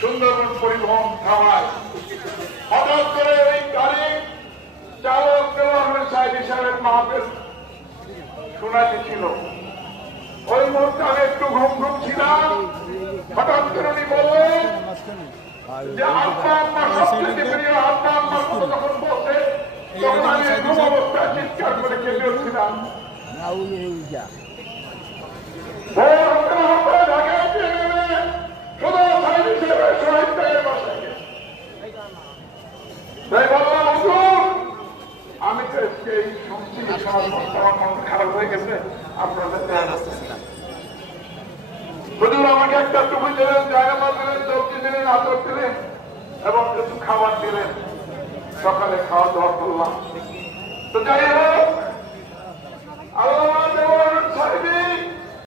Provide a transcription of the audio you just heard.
সুন্দরবন পরিবহন থামায় হঠাৎ করে ওই গাড়ি চালক দেওয়ার সাহেব সাহেবের মাহফিল শোনাতে ছিল। ওই মুহূর্তে আমি একটু ঘুম ঘুম ছিলাম। হঠাৎ করে উনি বললেন যে আত্মা আম্মা সবচেয়ে প্রিয়, আত্মা আম্মার কথা যখন বলছে তখন আমি ঘুম অবস্থায় চিৎকার করে কেঁদে উঠছিলাম। আমি তো এই শুনছি আমার মন খারাপ হয়ে গেছে। আপনাদের হুজুর আমাকে একটা টুপি দিলেন, জায়গা দিলেন, চৌকি দিলেন, আতর দিলেন এবং কিছু খাবার দিলেন। সকালে খাওয়া দাওয়া করলাম। তো যাই হোক আল্লাহ